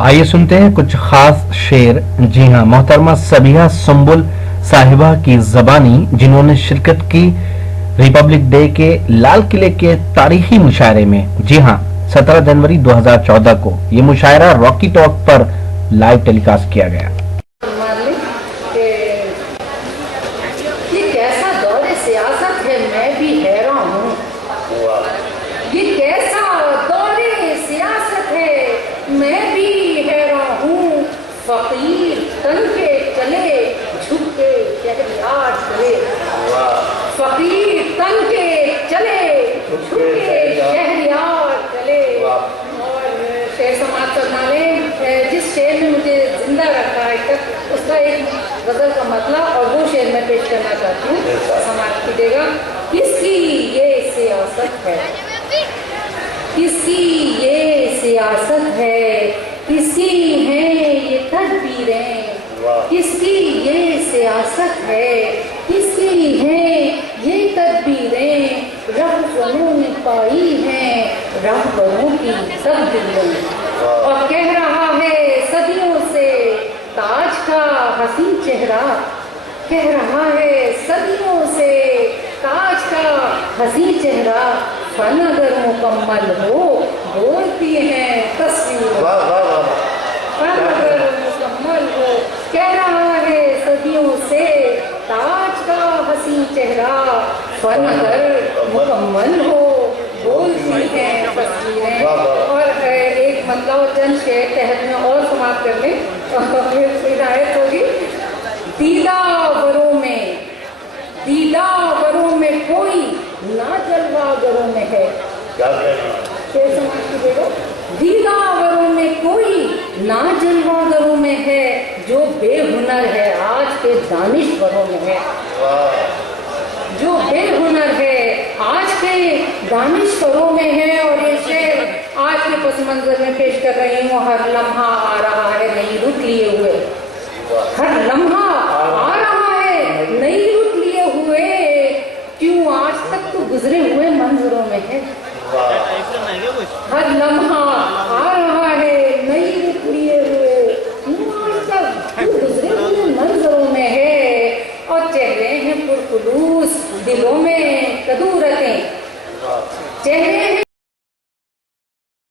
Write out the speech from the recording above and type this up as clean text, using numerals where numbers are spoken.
आइए सुनते हैं कुछ खास शेर। जी हाँ, मोहतरमा सबिहा सुंबुल साहिबा की जबानी, जिन्होंने शिरकत की रिपब्लिक डे के लाल किले के तारीखी मुशायरे में। जी हाँ, 17 जनवरी 2014 को ये मुशायरा रॉकी टॉक पर लाइव टेलीकास्ट किया गया। ये कैसा दौरे सियासत है, मैं भी हैरान हूँ। ये कैसा दौरे सियासत है, मैं भी हैरान हूँ। फकीर तन के चले, झुक के शहरियार चले। फकीर तन के चले, झुक के शहरियार चले। और शेर समाज करना ने जिस शेर ने मुझे जिंदा रखा है तक, उसका एक गजल का मतलब और वो शेर मैं पेश करना चाहती हूँ। समाज कीजिएगा। किसकी ये सियासत है, किसकी ये सियासत है, किसकी हैं ये तदबीरें, किसकी ये सियासत है, किसकी हैं ये तदबीरें। रहबरों ने पाई हैं रहबरों की तकदीरें। और कह रहा है सदियों से ताज का हसीन चेहरा, कह रहा है सदियों से ताज का हसीन चेहरा। फन अगर मुकम्मल हो बोलती हैं तस्वीर। फन अगर मुकम्मल हो, कह रहा है सदियों से ताज का हसीन चेहरा। फन अगर मुकम्मल हो बोलती हैं तस्वीरें। और एक मतलब चंद शेर तहत में और समाप्त कर लें, हिदायत होगी। दीदावरों में कोई ना जलवागरों में है। शेर समाज कीजिएगा। दीदावरों में कोई ना जलवागरों में है, जो बेहुनर है आज के दानिश्वरों में है। जो बेहुनर है आज के दानिश्वरों में है। और ये शेर आज के पस मंजर में पेश कर रही हूँ। हर लम्हा आ रहा है नई रुत लिए हुए, हर लम्हा आ रहा है नई रुत लिए हुए। क्यों आज तक तो गुजरे हुए मंजरों में है। हर लम्हा आ रहा है नई रुत लिए हुए, क्यों आज तक तो गुजरे हुए मंजरों में है। और चेहरे हैं पुरखुलूस, दिलों में कदूरतें, चेहरे